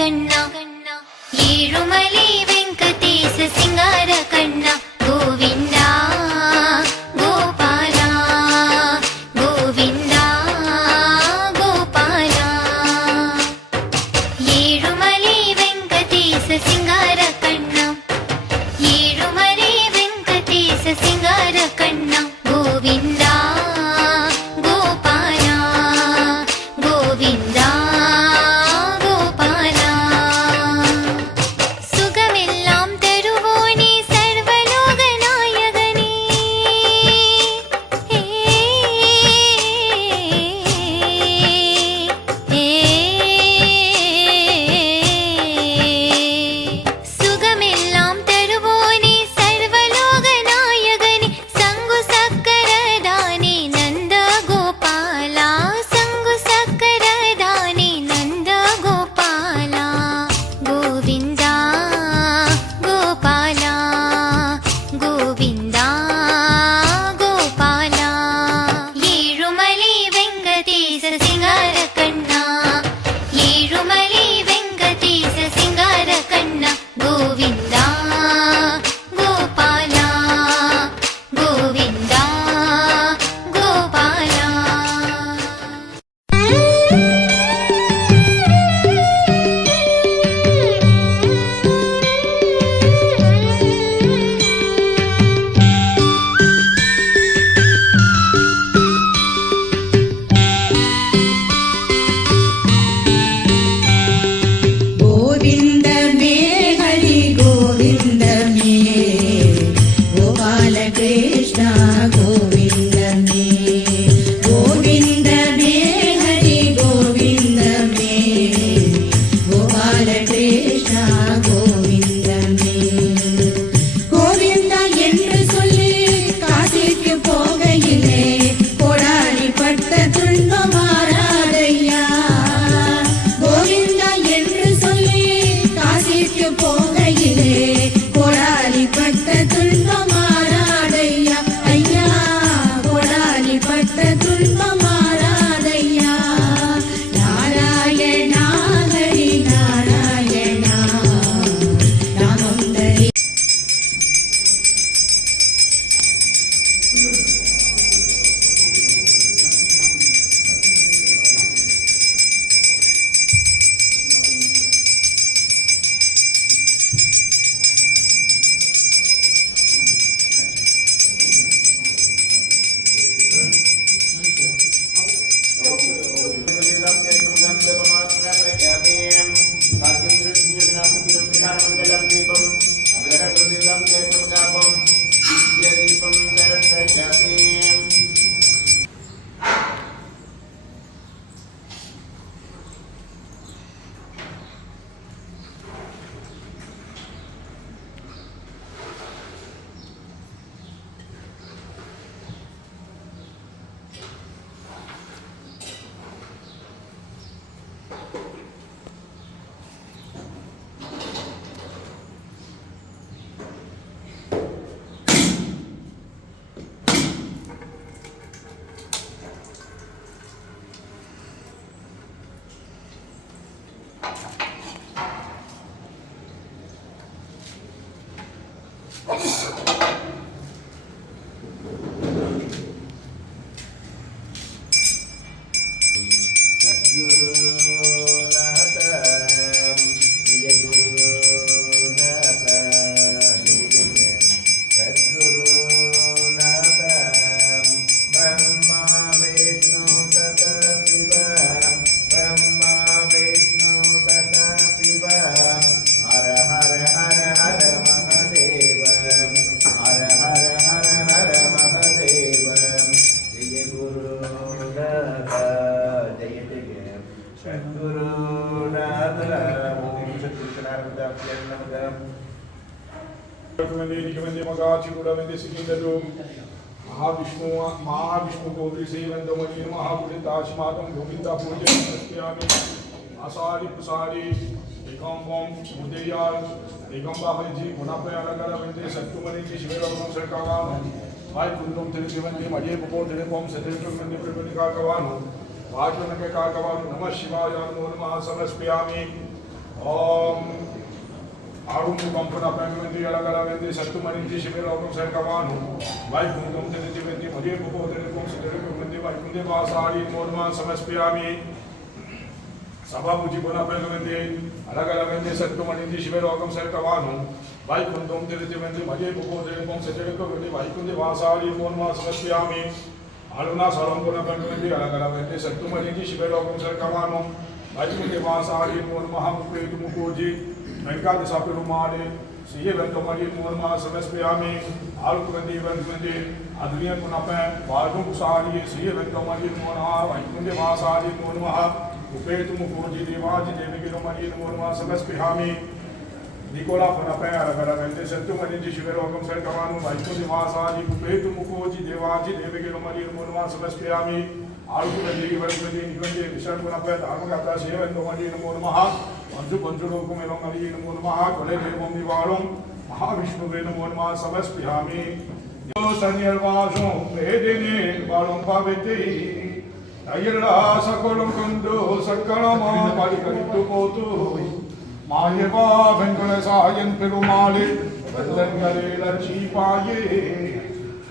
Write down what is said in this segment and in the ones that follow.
कन्ना येरुमली वेंकटेश सिंगार कन्ना गोविंदा गोपाला गोविंदा गोपाला येरुमली वेंकटेश सिंगार कन्ना येरुमली वेंकटेश सिंगार कन्ना गोविंदा गोपाला गोविंदा महाविष्णु गौरी सेवंतमणि महापुरिताशिमातं गोविंदा पूजयामि आसारी पुसारी एकम बम मुदेयाल एकम बाहरी गुणाप्रयाणकर वंदे सत्तुमणि शिवेरम सरकावान हाय कुंडम तिरुवंदे मजे बपोर तिरुपम सदेवंदे प्रभुनिका कवान वाचनके काकवान नमः शिवाय नमो नमः समर्पयामि Om Arumugam Punapamandi Alagaravandi Satumarinji Shivirogam Sarkavanu Vaikundam Tenitiventi Madi Pupo Telecom Siddharikundi Vaikundi Vasari Morma Samaspiami Sababuji Punapamandi Alagaravandi Satumarinji Shivirogam Sarkavanu Vaikundam Tenitiventi Madi Pupo Telecom Siddharikundi Vaikundi Vasari Morma Samaspiami Aluna Salam Punapamandi Alagaravandi Satumarinji Shivirogam Sarkavanu Vaikundam Vasari Morma Mupetu Mukoji Mercado Sapirumade, Siye Ventomari Murma, Samaspiami, Alukandi Ventundi, Adrian Punapan, Badu Sari, Siye Ventomari Murma, Vaikundi Vasari Murma, Upetu Mukoji, Devaji, Devigamari Murma, Samaspiami, Nicola Punapan, Agaravente, Sentumani, Shiverogam Serkamanu, Vaikundi Vasari, Upetu Mukoji, Devaji, Devigamari Murma, Samaspiami, Alukandi Ventundi, Nivandi, Vishan Punapan, Amagata, Siye Ventomari Murma, Anju Panjulokum Elongali Namo Namaha, Kolege Momi Varum, Mahavishnu Namo Namaha, Samaspihami, Yo Sanyal Vajum, Vedini, Varum Paviti, Ayala Sakolum Kundu, Sakalama, Padikaritu Potu, Mayeva, Venkala Sayan Perumali, Vandangale Lachipaye,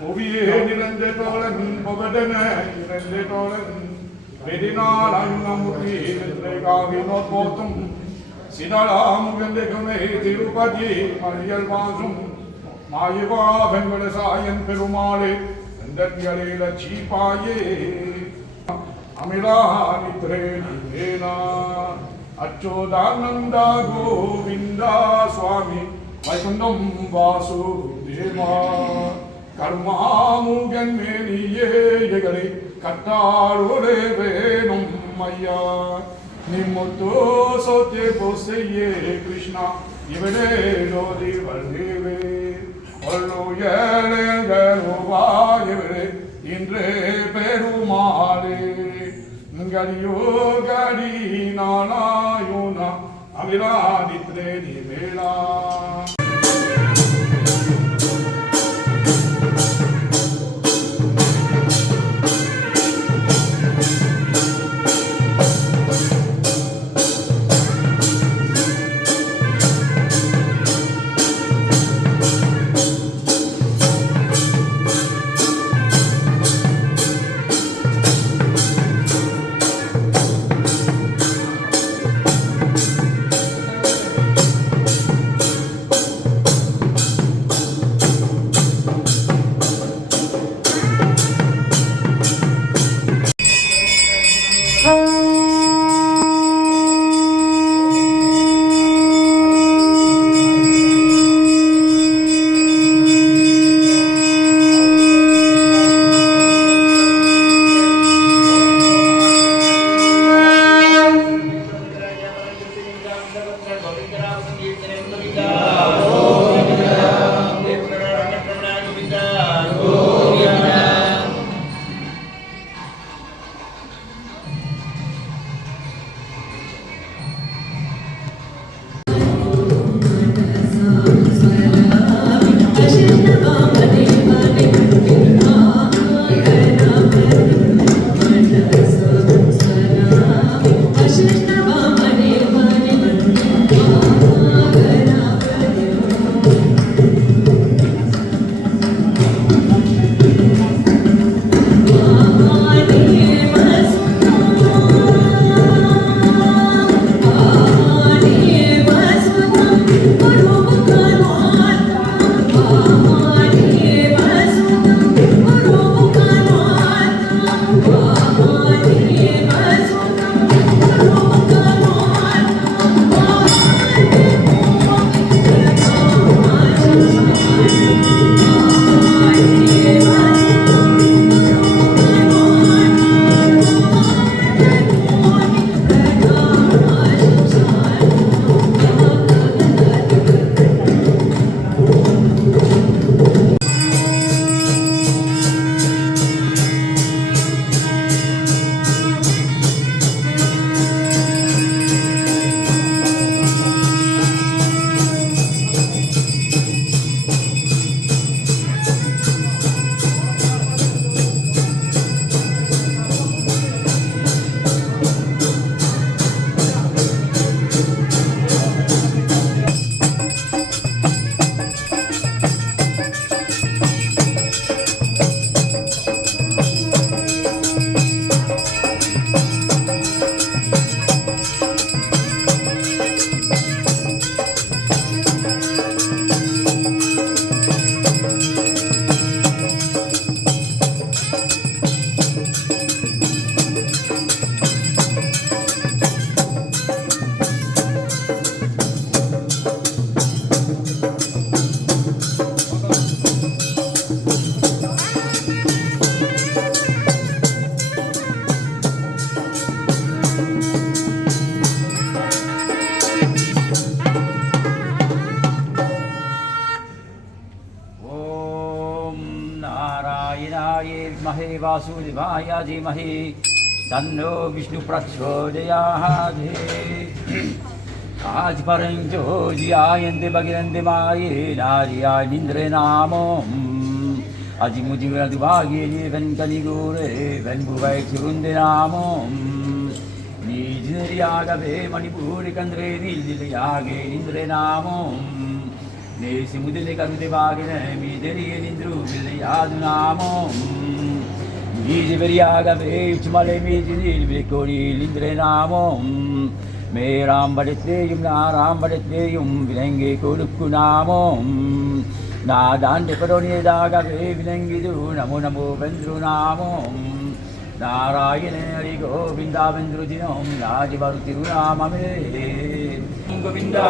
Oviye, Nirande Tolan, Bovadana, Nirande Tolan, Vedina, Ayunamuti, Nirega, Vinopotum, Sinalam Vendekame Tirupati, Marial Vasum, Mayeva, Vengala Sayan Perumale, and that Galila Chipaye, Amila Nitre Nina, Achodananda Govinda Swami, Vaikundam Vasu Deva, Karma Mugan Meniye Yegari, Katarure Venum Maya. Nimuto sote poseye Krishna, Ivede Lodi Valdive, Olu Yele Garuva Yevere, Indre Perumale, Gariyo Gari Nala Yuna, Amila Nitre Nivela. वासुदेवाय धीमहि तन्नो विष्णु प्रचोदयात् आज परंजो जियायन्ते भगिरन्ते माये नारियाय निन्द्रे नामो अजिमुजिवरदुभागे वेन्कनिगूरे वेन्बुवै चुरुन्दे नामो नीजिरियागवे मणिपूरि कन्द्रे नीलियागे निन्द्रे नामो नेसि मुदिले करुदे भागिने मीदरिये निन्द्रु विलयादु नामो नीजिरियागवे उच्मले मीजिनिल विकोरि निन्द्रे नामो மேராம்படத்தேயும் நாராம்படத்தேயும் விலங்கி கொடுக்கு நாமோம் நாதாண்டி பரோனியதாகவே விலங்கிது நமோ நமோ வென்று நாமோம் நாராயண ஹரி கோவிந்தா வென்று தினம் ராஜிவரு திருநாமமே கோவிந்தா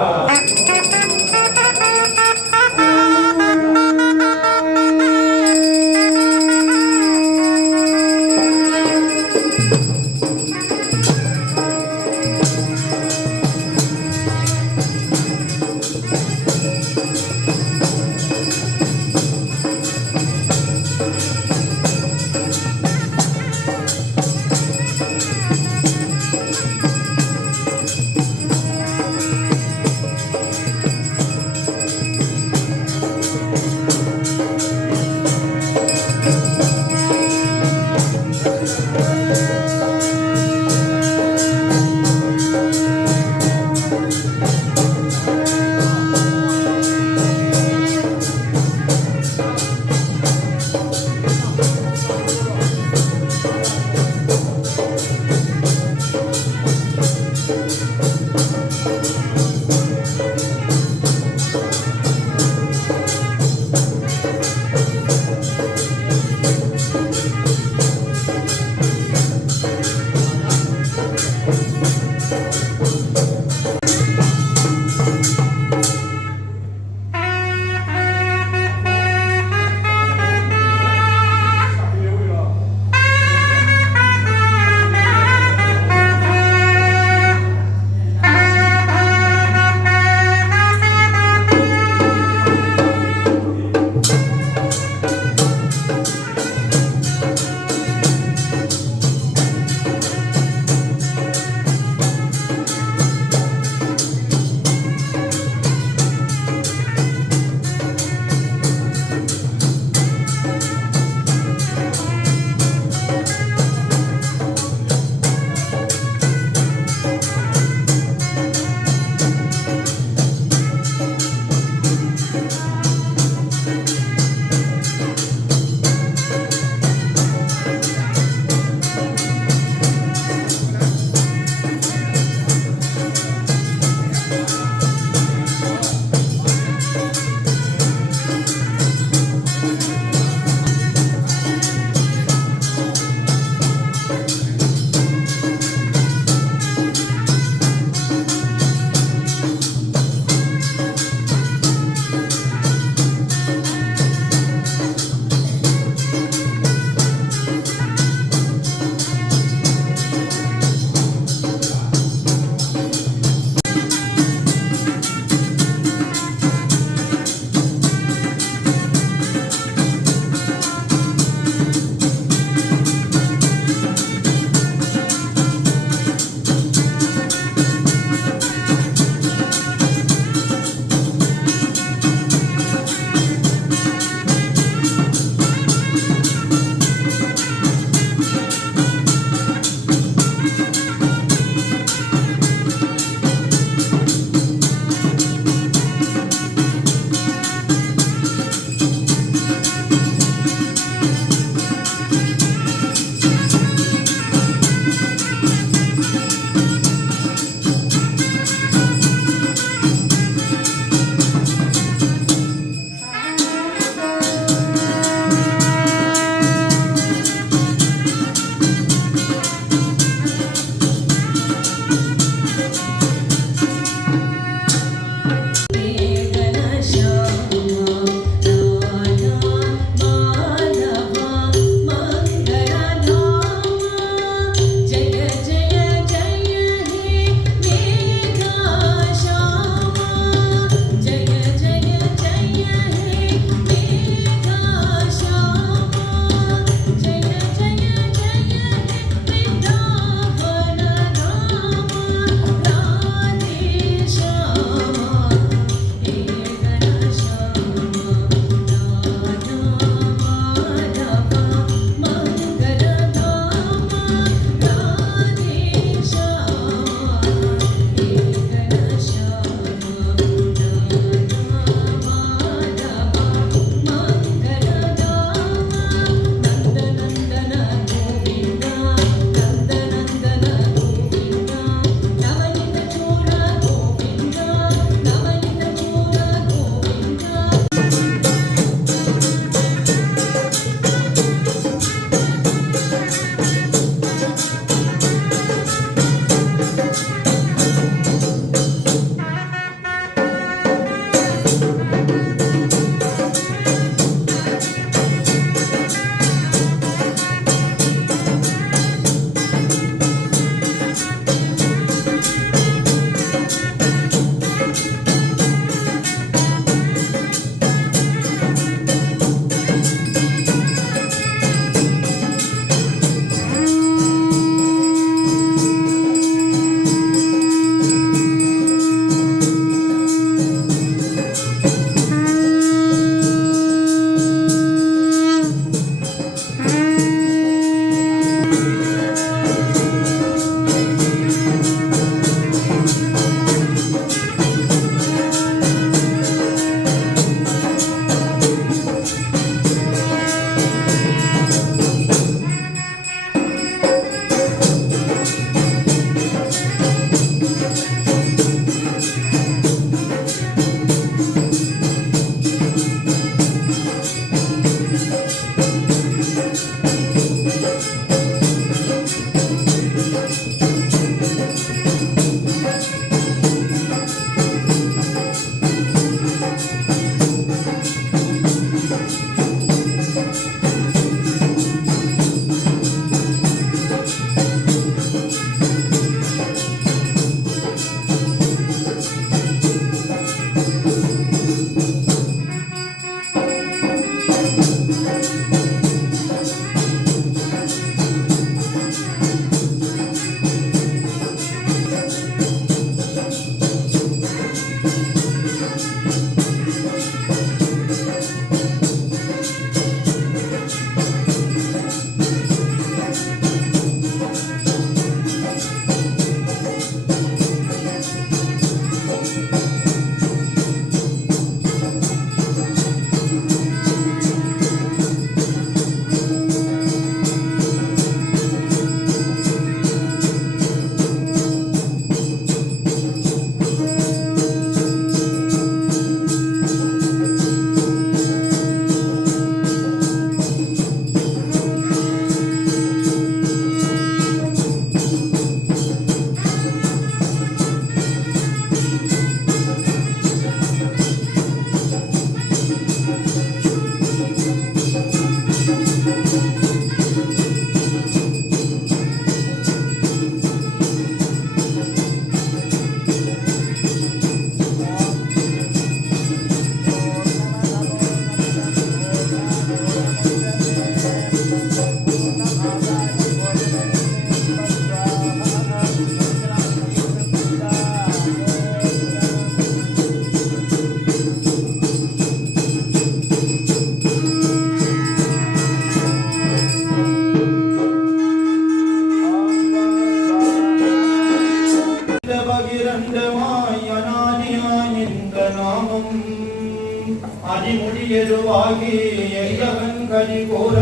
எதுவாகி எங்கவன் கதி கூற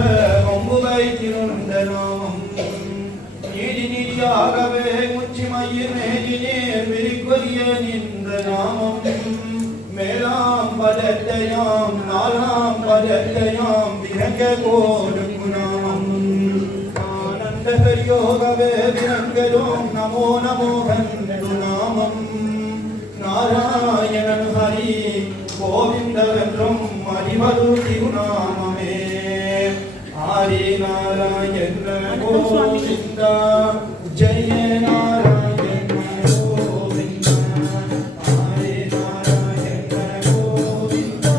கொம்புவை திருந்த நாமம் நீதி நீதியாகவே முச்சிமயிர் மேதி நீர் விரிக்கொரிய நின்ற நாமம் மேலாம் பதத்தையாம் நாலாம் பதத்தையாம் விரங்க கோடுக்கு நாமம் ஆனந்த கரியோகவே விரங்கதோம் நமோ நமோ கண்டு நாமம் நாராயணன் ஹரி கோவிந்தவென்றும் அறிவது திருநாமமே ஹரி நாராயண கோவிந்தா ஜெய நாராயண கோவிந்தா ஹரி நாராயண கோவிந்தா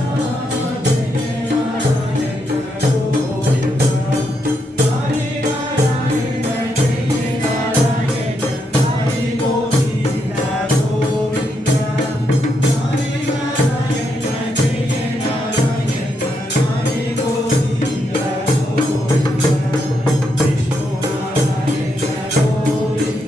ஜெய நாராயண கோவிந்தா ஹரி நாராயண ஜெய நாராயண ஹரி கோவிந்தா கோவிந்தா ஹரி நாராயண ஜெய நாராயண ஹரி கோவிந்தா கோவிந்தா விஷ்ணு நாராயண கோவிந்தா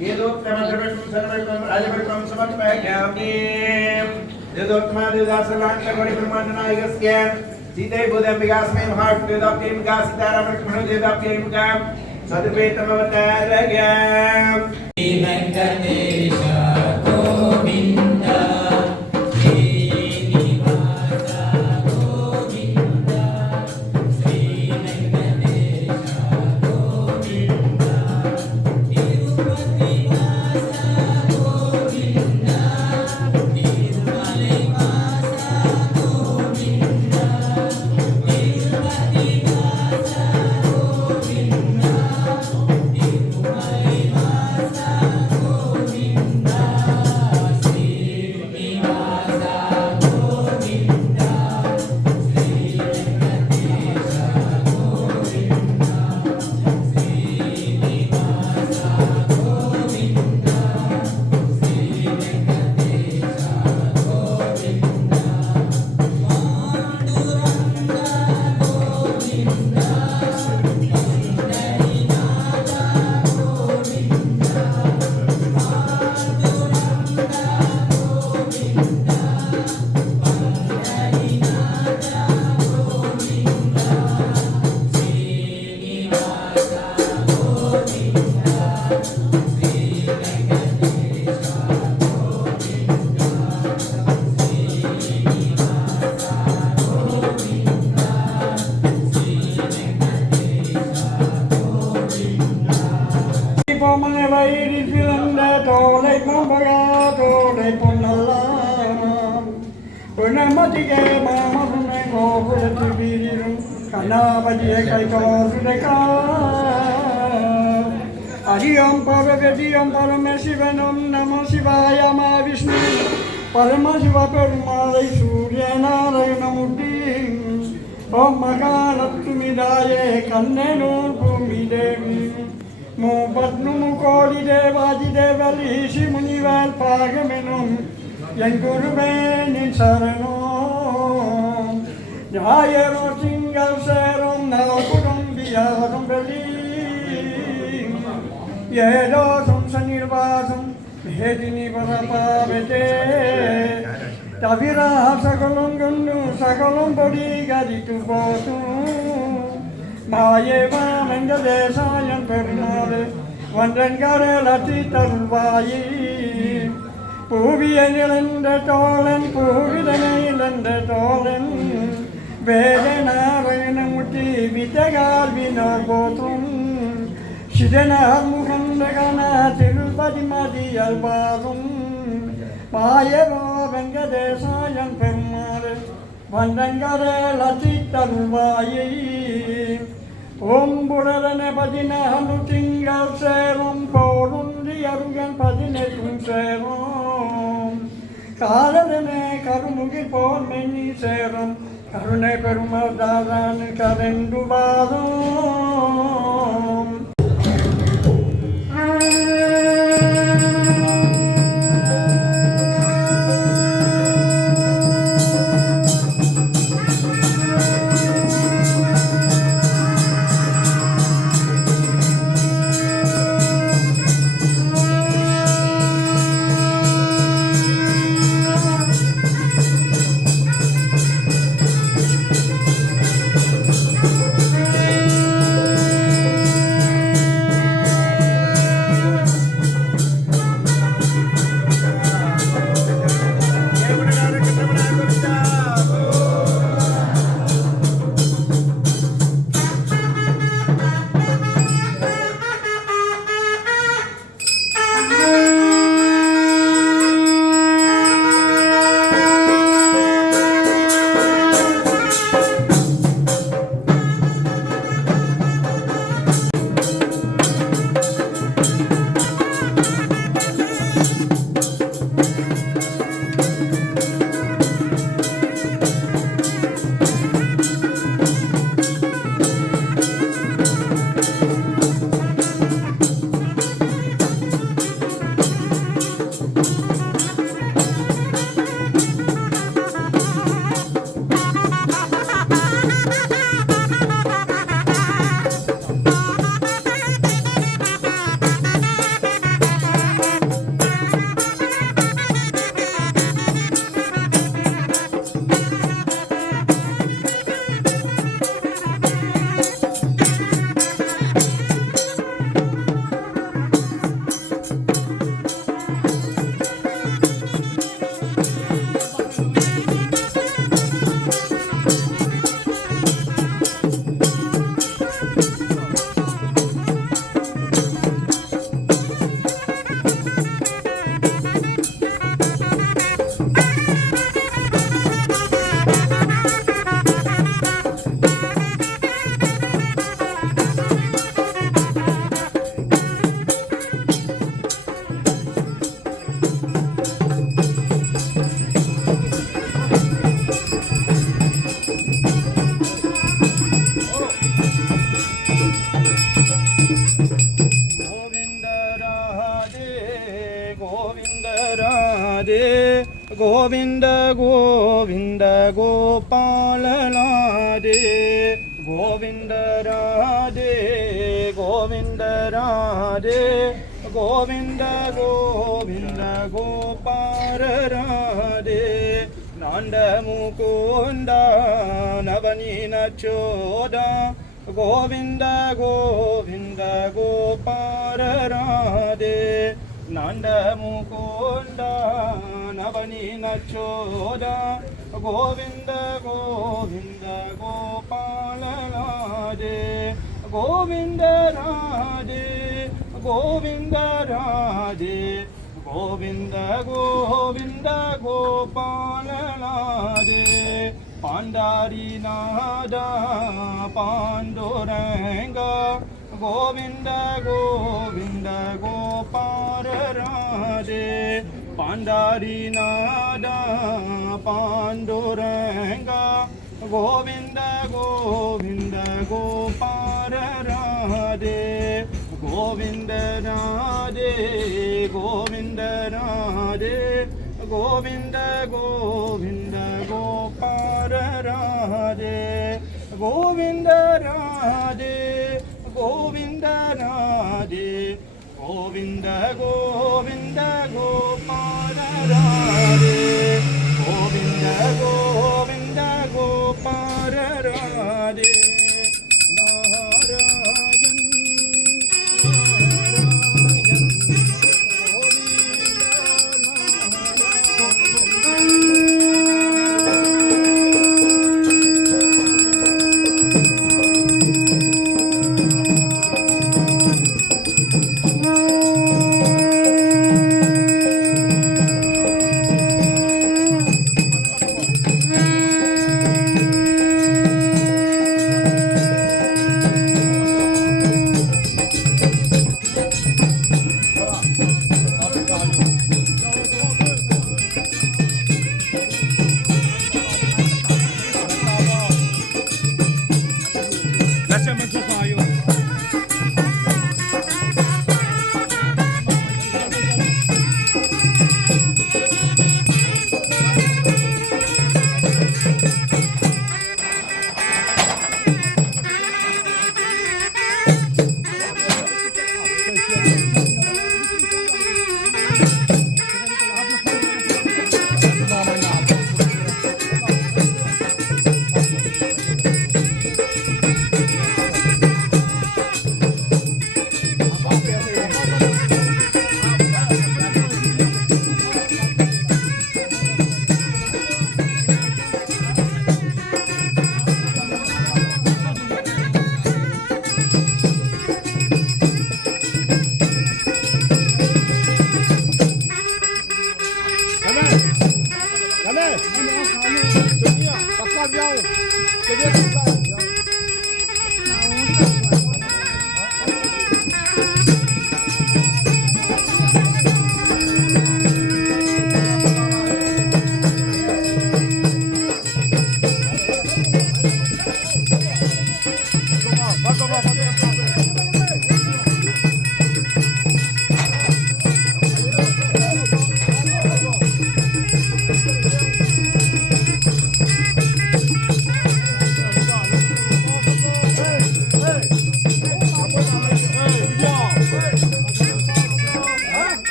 येदोत्तमद्रविणं सर्वं राजविक्रमं समर्पयामि येदोत्तमादेवदासलाङ्कर्मणिब्रह्माण्डनायकस्य सीते बुधम्बिकास्मै महादेवदाप्यैमुखा सीतारामलक्ष्मणदेवदाप्यैमुखा सद्वेतमवतारयाम् वेंकटेश गोविंद श्रीनिवास गोविंद श्री वेंकटेश गोविंद तिरुपति वास गोविंद तिरुमलै वास गोविंद तिरुपति वास गोविंद तिरुमलै वास Govind Srinivas Govind Shri Venkatesh Govind Srinivas Govind Shri Venkatesh Govind Pandurang Govind Pandharinath Govind Pandurang Govind Pandharinath Govind Srinivas Govind Shri Venkatesh Govind Srinivas Govind Shri Venkatesh Govind Pomane vairi filanda tole mambaga tole ponalla Unamati ke mama sunne ko pulati birum kana bajiye kai ko sudeka Ariyam parvadiyam paramesivanam namo shivaya ma vishnu Paramashiva perumalai surya narayana murti Om Mahalattumidaye kannenu bhumidevi Mubatnu mukoli devaji devalishi munival pagamenum Yangurubenin saranum Jayero singal serum nalkurum biyarum belim Yedosum sanirvasum hedini parapavete Tavira sakalum gundu sakalum bodi gaditu botu Maye Venkatesayan Perunale Vandangare Lati Tarvayi Puviyanilende Tolen Puvidanilende Tolen Vedanarayanamurti Vitagal Vinar Botrum Shidanar Mukandagana Tirupati Madi Albarum Maye Venkatesayan Perunale Vandangare Lati Tarvayi Om Buralane Padina Hanutingal Serum Porundi Arugan Padinetum Serum Karane Karumugil Pon Meni Serum Karune Perumadaran Karendu Badum Govind Govind Gopal Radhe Govind Radhe Govind Radhe Govind Govind Gopal Radhe नंद मुकुंद नवनीन चोदा गोविंद गोविंद गोपाल राधे नंद मुकुंद नवनीन चोदा गोविंद गोविंद गोपाल राधे गोविंद राधे गोविंद राधे गोविंद गोविंद गोपाल राधे पांडारी नादा पांडुरंगा गोविंद गोविंद गोपाल राधे पांडारी नादा Panduranga Govind Govind Gopal Radhe Govind Radhe Govind Radhe Govind Govind Gopal Radhe Govind Radhe Govind Radhe Govind Govind Gopal Radhe Govind Govind Gopal Radhe Narayan Narayan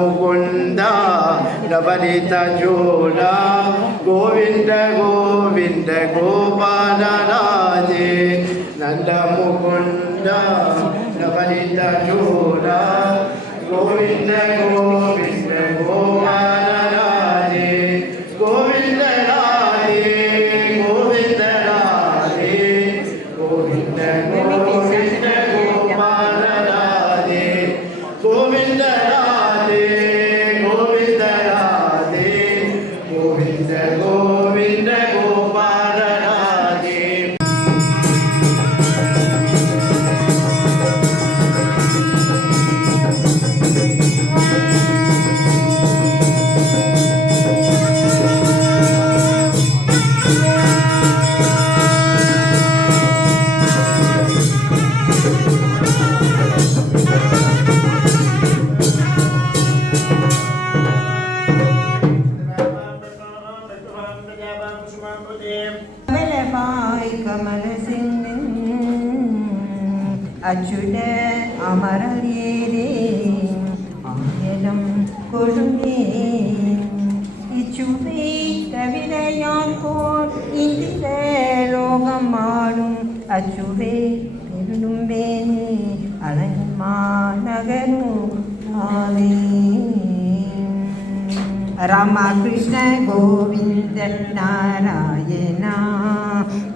Mukunda Navanita Jola Govinda Govinda Gopala Radhe Nanda Mukunda Navanita Jola Govinda Govinda Gopala Radhe Govinda Radhe Govinda Radhe Govinda Govinda Gopala Radhe Govinda அச்சுட அமரலியரே ஆயலம் கொழுமே இச்சுவை தவிரையான் போல் இந்திர லோகம் ஆடும் அச்சுவே பெருடும் வேணி அலன்மா நகரும் ஆவே Rama Krishna Govinda Narayana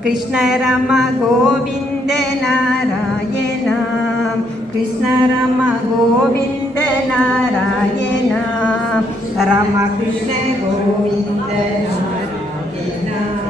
Krishna Rama Govinda Narayana Krishna Rama Govinda Narayana Rama Krishna Govinda Narayana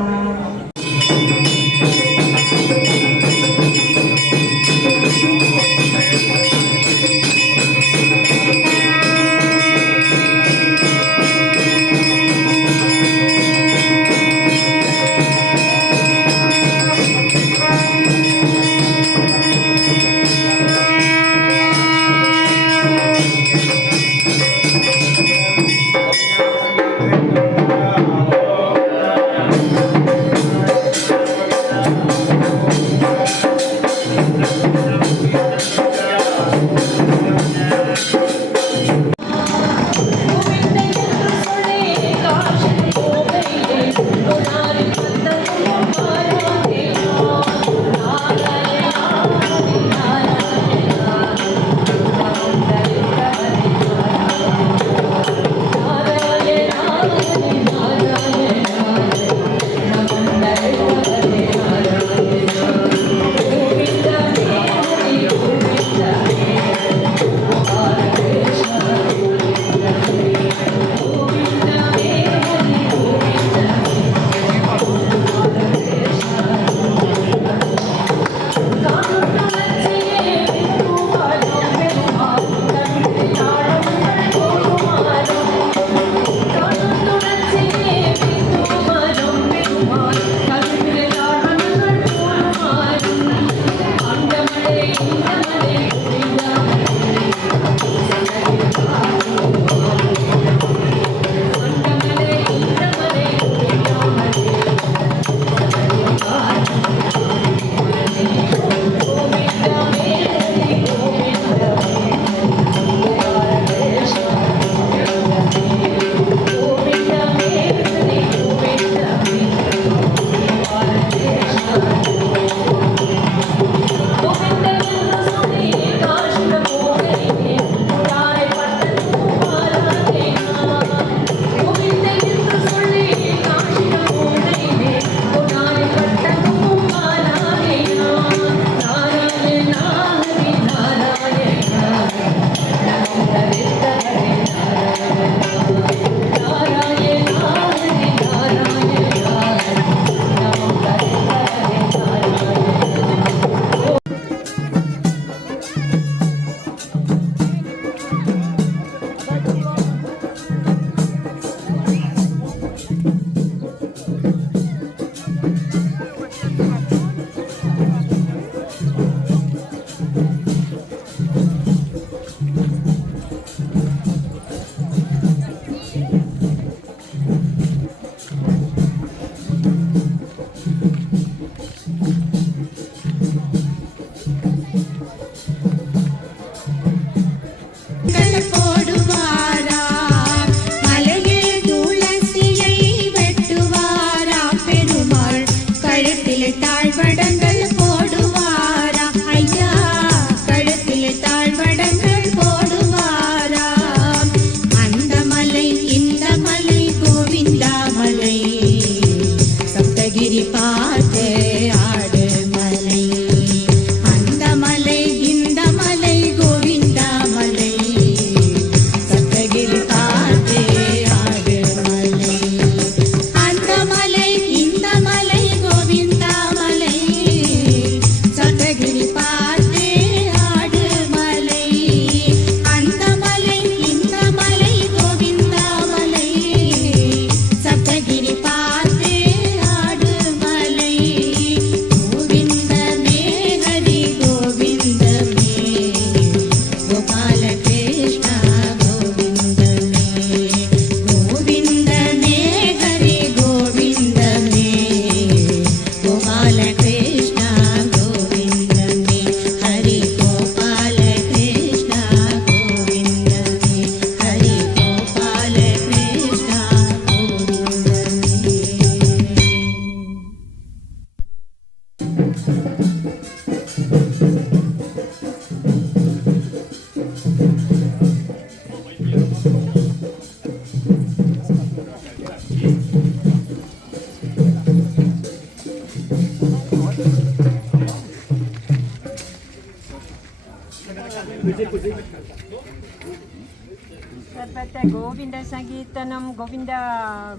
सर्वत्र गोविंद संकीर्तनम गोविंद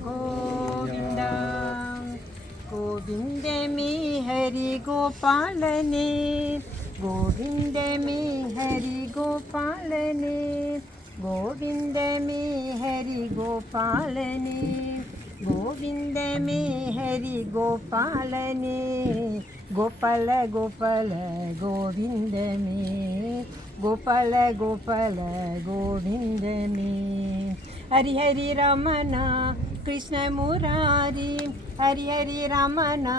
गोविंद गोविंद में हरि गोपालने गोविंद में हरि गोपालने गोविंद में हरि गोपालने गोविंद में हरि गोपालने गोपाल गोपाल गोविंद में गोपाल गोपाल गोविंद में हरि हरि रमना कृष्ण मुरारी हरि हरि रमना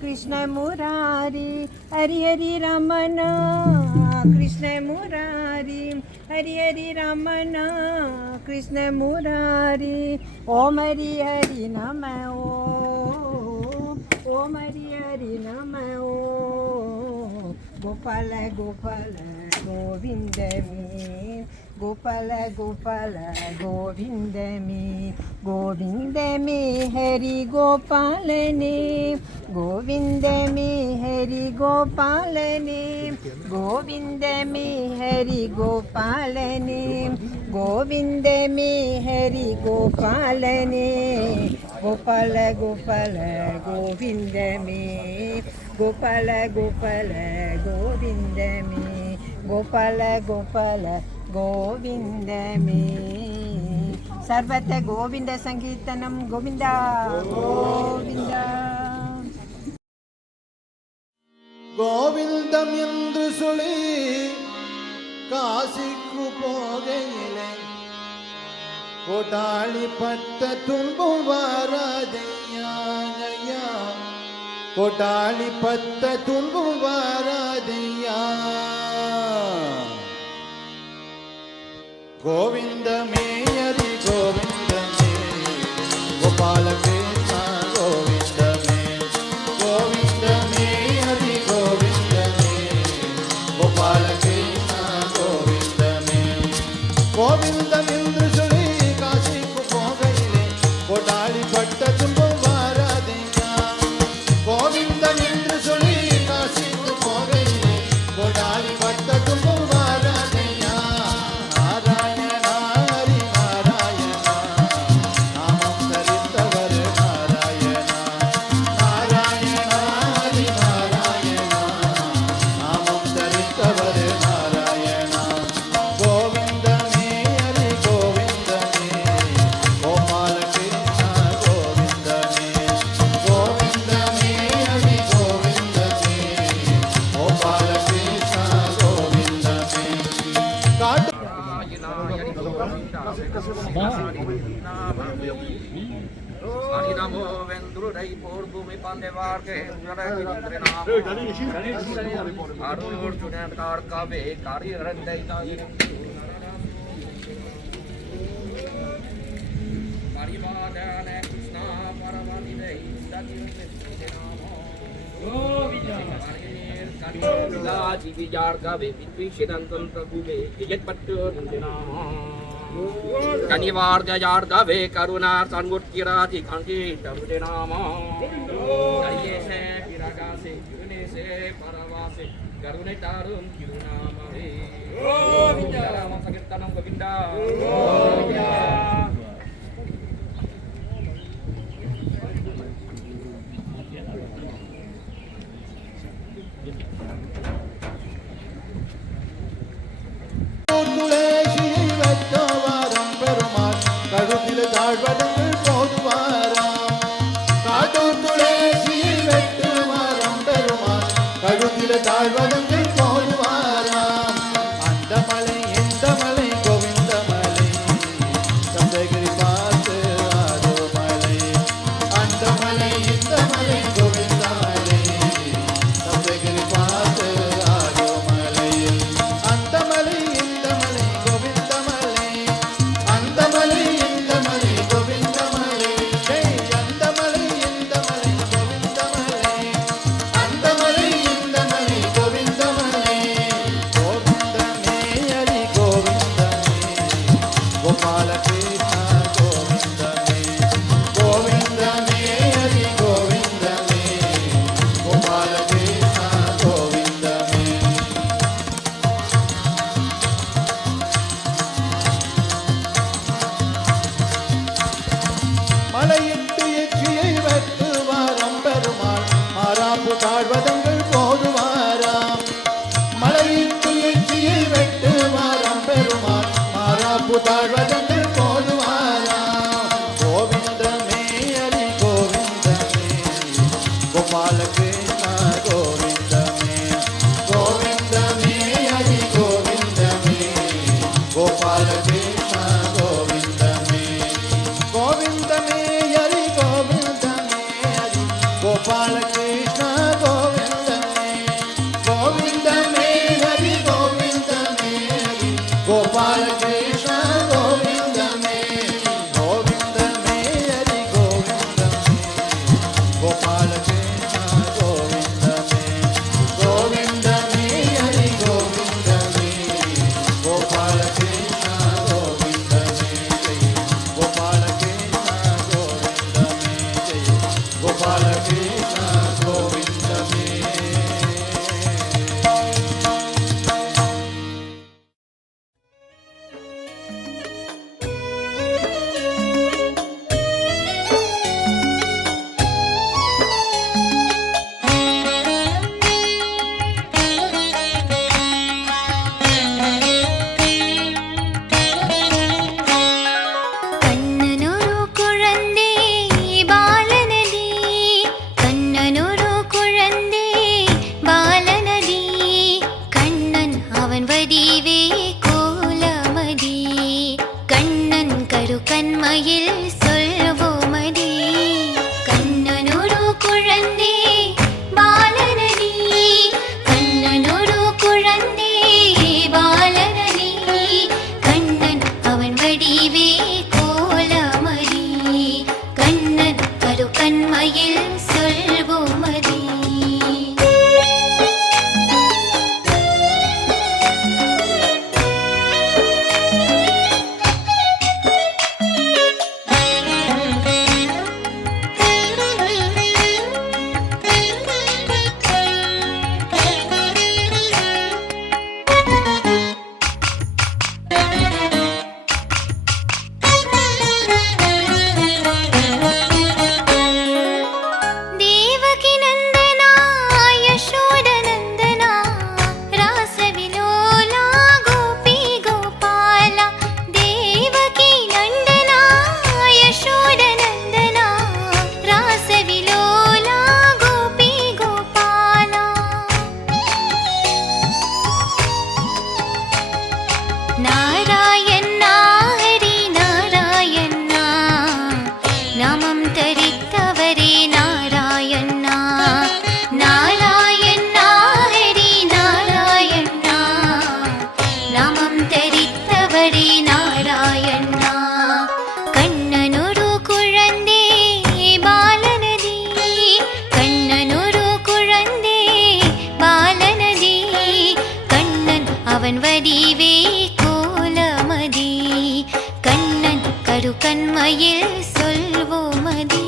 कृष्ण मुरारी हरि हरि रमना कृष्ण मुरारी हरि हरि रमना कृष्ण मुरारी ओम हरि हरि नम ओम हरि हरि नम गोपाल गोपाल गोविंद में गोपाल गोपाल गोविंद में हरि गोपाल ने गोविंद में हरि गोपाल ने गोविंद में हरि गोपाल ने गोविंद में हरि गोपाल ने गोपाल गोपाल गोविंद में गोपाल गोपाल गोविंद में गोपाल गोपाल गोविंद में सर्वत्र गोविंद संकीर्तनम गोविंद गोविंद கோவிந்தம் என்று சொல்லி காசிக்கு போகையிலே கொடாளி பட்ட துன்பம் வாராதையா கொடாளி பட்ட துன்பம் வாராதையா கோவிந்தமே ஹரி கோவிந்தமே கோபால கிருஷ்ண கோவிந்தமே கோவிந்தமே ஹரி கோவிந்தமே கோபால கிருஷ்ண கோவிந்தமே கோவிந்தம் என்று சொல்லி காசிக்கு போகையிலே கொடாளி பட்ட துன்பம் வாராதையா கோவிந்தம் என்று சொல்லி காசிக்கு போகையிலே கொடாளி பட்ட துன்பம் வாராதையா நாராயணா ஹரி நாராயணா நாமம் தரித்தவர் நாராயணா நாராயணா ஹரி நாராயணா நாமம் தரித்தவர் நாராயணா கோவிந்தமே ஹரி கோவிந்தமே கோபால கிருஷ்ண கோவிந்தமே கோவிந்தமே ஹரி கோவிந்தமே கோபால கிருஷ்ண கோவிந்தமே காட்டு Namo Vendrurai Purgumi Pandevarke Jaragindrana Arur Junan Karkave Kari Randaita Parivadana Krishna Paravadine Govinda Jivijargave Vitvishidantam Prabhuve Yetpattur Nandinama Kanivarga Yargave Karuna Sangutkirati Kanki Tamudinama Ayese Piragase Kirunese Paravase Karune Tarum Kirunama Govinda Sankirtanam Govinda Govinda துளேஷியை வெட்டவாரம் Perumal கழுத்தில் தாழ்வதங்கள் போதுவாராம் காட்டூர் துளேஷியை வெட்டுவாரம் பெருமாள் கழுத்தில் தாழ்வதங்கள் போதுவாராம் அந்த மலை இந்த மலை கோவிந்த மலை தந்தை கோபால கிருஷ்ண கோவிந்தமே கோவிந்தமே ஹரி கோவிந்தமே ஹரி கோபால கிருஷ்ண கோவிந்தமே கோவிந்தமே ஹரி கோவிந்தமே கோபால கிருஷ்ண கோவிந்தமே கோவிந்தமே ஹரி கோவிந்தமே கோபால கிருஷ்ண கோவிந்தமே கோபால கிருஷ்ண கோவிந்தமே கோபால கிருஷ்ண கோவிந்தமே. கண்ணனொரு குழந்தை பாலனதி கண்ணனொரு குழந்தை பாலனதி கண்ணன் அவன் வடிவே கோலமதி கண்ணன் கரு கண்மையில் சொல்வோமதி கண்ணனொரு குழந்தை பாலனதி கண்ணனொரு குழந்தை பாலனதி கண்ணன் அவன் வடிவே கோலமதி கண்ணன் கரு கண்மையில் சொல்வோமதி தேவகி நந்தனா யசோத நந்தனா ராசவிலோலா கோபி கோபாலா தேவகி நந்தனா யசோத நந்தனா ராசவிலோலா கோபி கோபாலா நாராயணா ஹரி நாராயணா நாமம் தரித்தவரே நாராயணா நாராயணா ஹரி நாராயணா நாமம் தரித்தவரே நாராயணா கண்ணனொரு குழந்தை பாலனதி கண்ணனொரு குழந்தை பாலனதி கண்ணன் அவன் வடிவே கோலமதி கண்ணன் கரு கண்மையில் சொல்வோமதி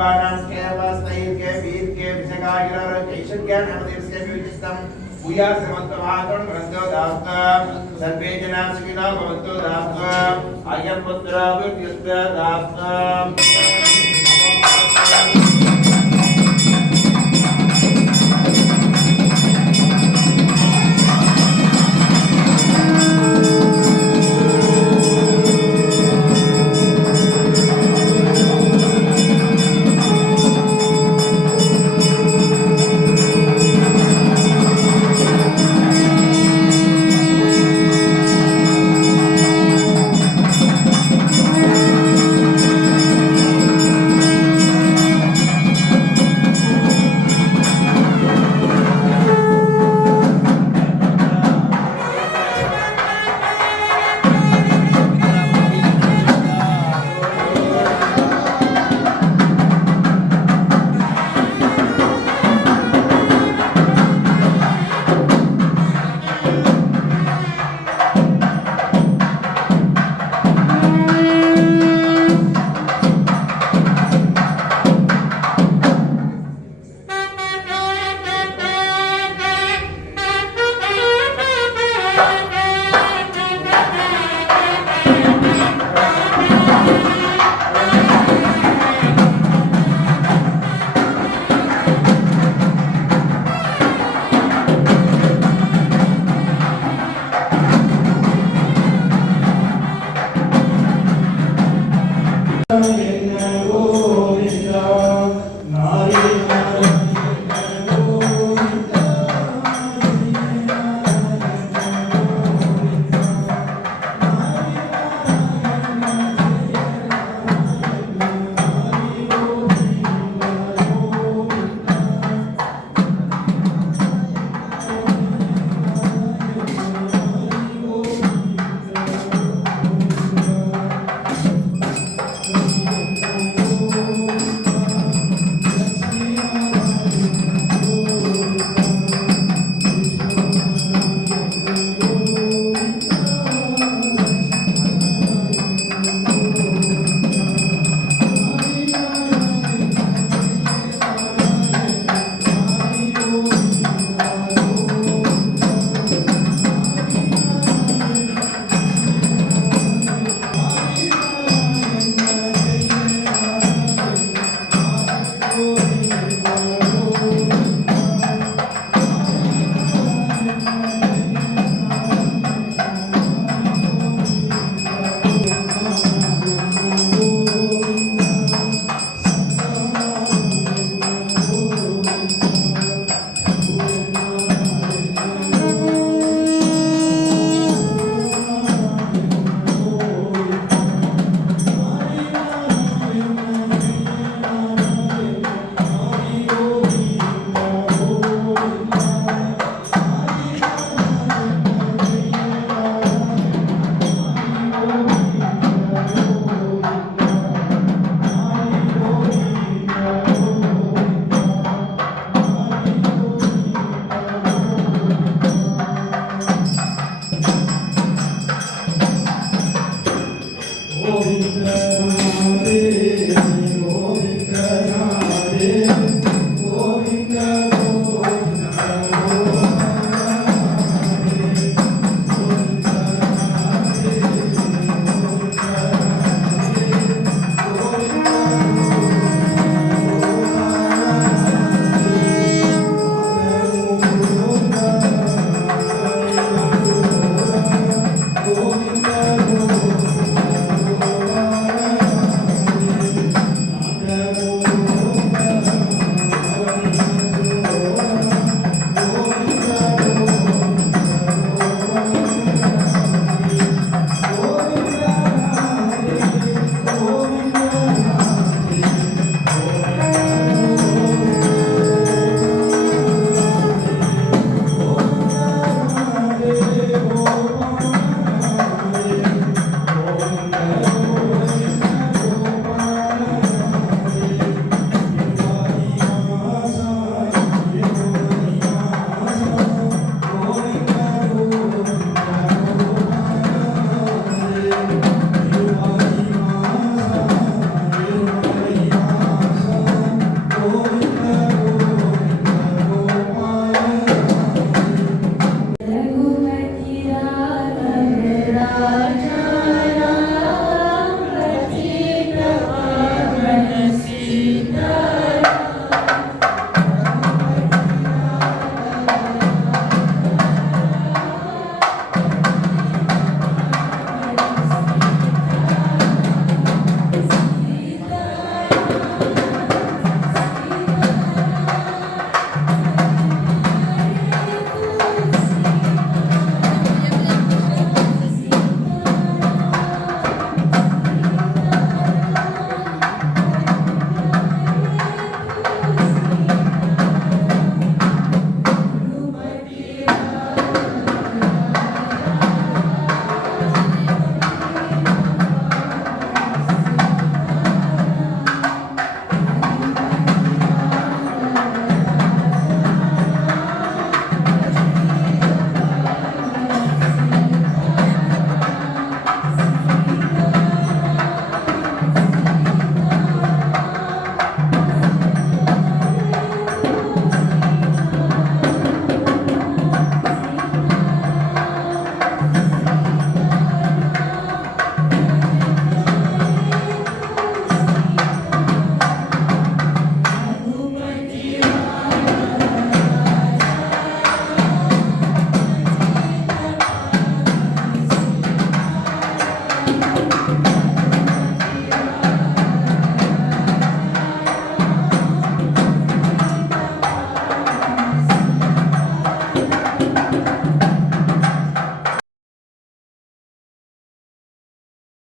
रूपाणां केवलस्तैर्के वीर्के विषगागिरर कैशज्ञानमदेवस्य विचित्तं भूयासमन्तमातं ग्रन्थो दास्ता सर्वे जनाः सुखिनो भवन्तु दास्ता अयं पुत्रः विद्युत् दास्ता